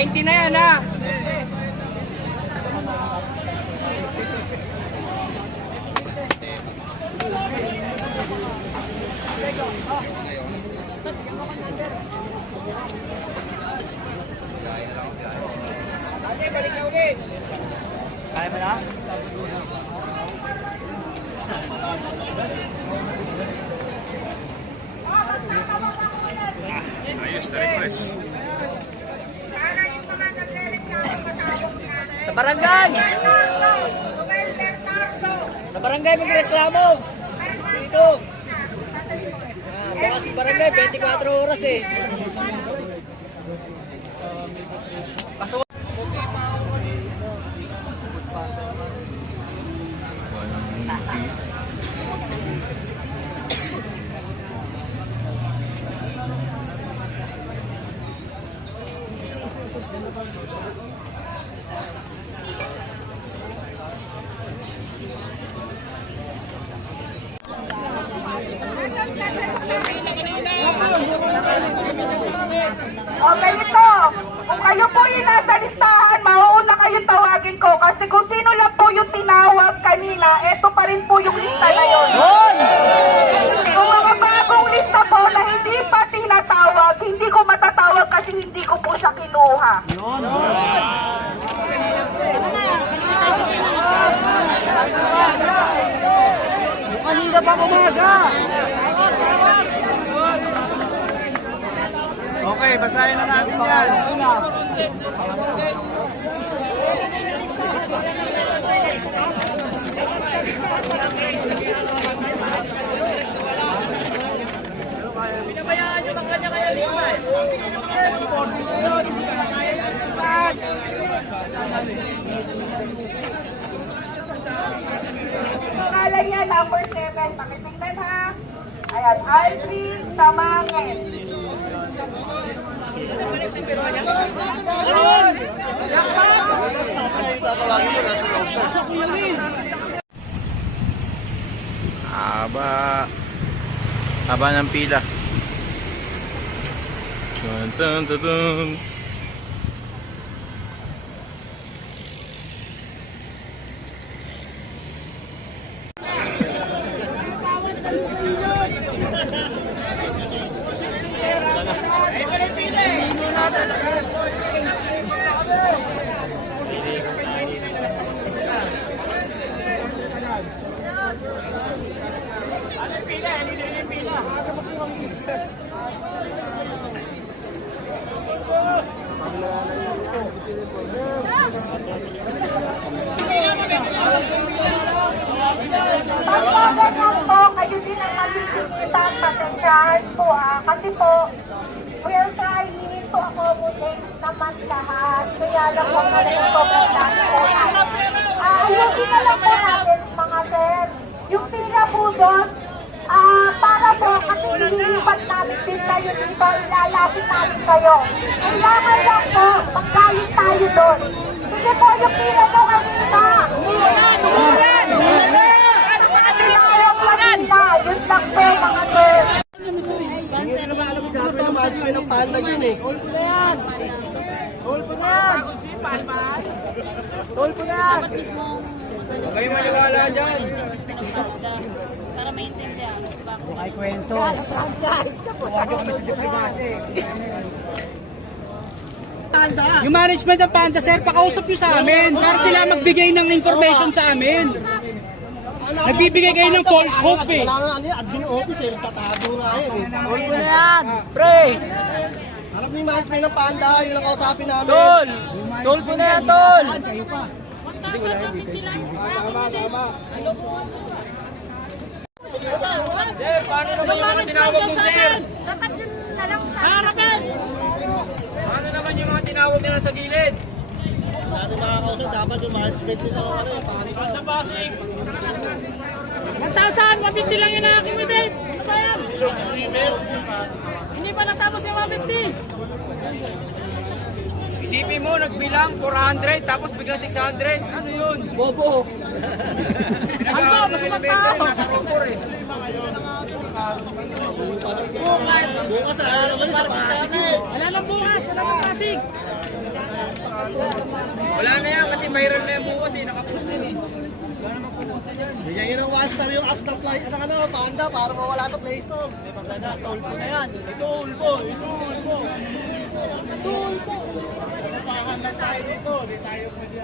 20 na yan ha. Ate, balik ka ulit. Kaya mo na? Sa barangay! Sa barangay magreklamo! Dito! Ah, bukas sa barangay, 24 oras eh. Pasok. O ganito, kung kayo po yung nasa listahan, mauuna kayong tawagin ko kasi kung sino lang po yung tinawag kanina, eto pa rin po yung lista na yun. Kung mga bagong lista po na hindi pa tinatawag, hindi ko matatawag kasi hindi ko po siya kinuha. Kanina pa umaga! Okay, basahin na natin yan. Pangalan niya, number 7. Pakitingnan ha. Ayan, Aldrin Samangen. Haba. Haba ng pila. Dun, dun, dun, dun. Kayo din ang malilimutan, pasensyahan po ah. Kasi po, we're trying to accommodate naman lahat. Kaya lang po talaga sobrang dami po. Ah, ayusin na lang po natin mga sir. Yung pila po doon, ah, para po kasi nililipat namin din kayo dito, ilalapit namin kayo. Kailangan lang po, magkain tayo doon. Sige po yung pila mo kanina. Tinawag kanina, yun lang po mga sir. Dapat mismo Huwag kayong maniwala dyan. para maintindihan. Ay, kwento. Huwag kami sa diplomasi. Yung management ng Panda, sir, pakausap nyo sa amin para sila magbigay ng information sa amin. Nagbibigay kayo ng false hope eh. Wala nga ano yan, admin office eh, tatago nga yan eh. Tol ko na yan, pre! Alam niyo yung management ng panda, yun ang kausapin namin. Tol! Tol ko na yan, tol! Tama, tama. Paano naman yung mga tinawag mo, sir? Dapat yun na lang sa Harapan! Paano naman yung mga tinawag nila sa gilid? Dati makakausap, dapat yung management nila ng ano eh. Sa basing! 1,000! 150 lang yun ang aking! Ano ba yan? Hindi pa natapos yung 150! Isipin mo, nagbilang 400 tapos biglang 600. Ano yun? Bobo. Ano, mas matao. Nasa robor eh. Bukas, bukas naman sa Pasig eh. Wala lang bukas! Wala lang pasig! Wala na yan kasi mayroon na yan bukas eh. Nakapost yan eh. Bigyan nyo ng one star yung apps ng play, ano, ano, panda para mawala sa Play Store. Hindi maganda, tulpo na yan. Ito, ulpo. Ito, ulpo. Tulpo. Napakan lang tayo dito. Hindi tayo pwede.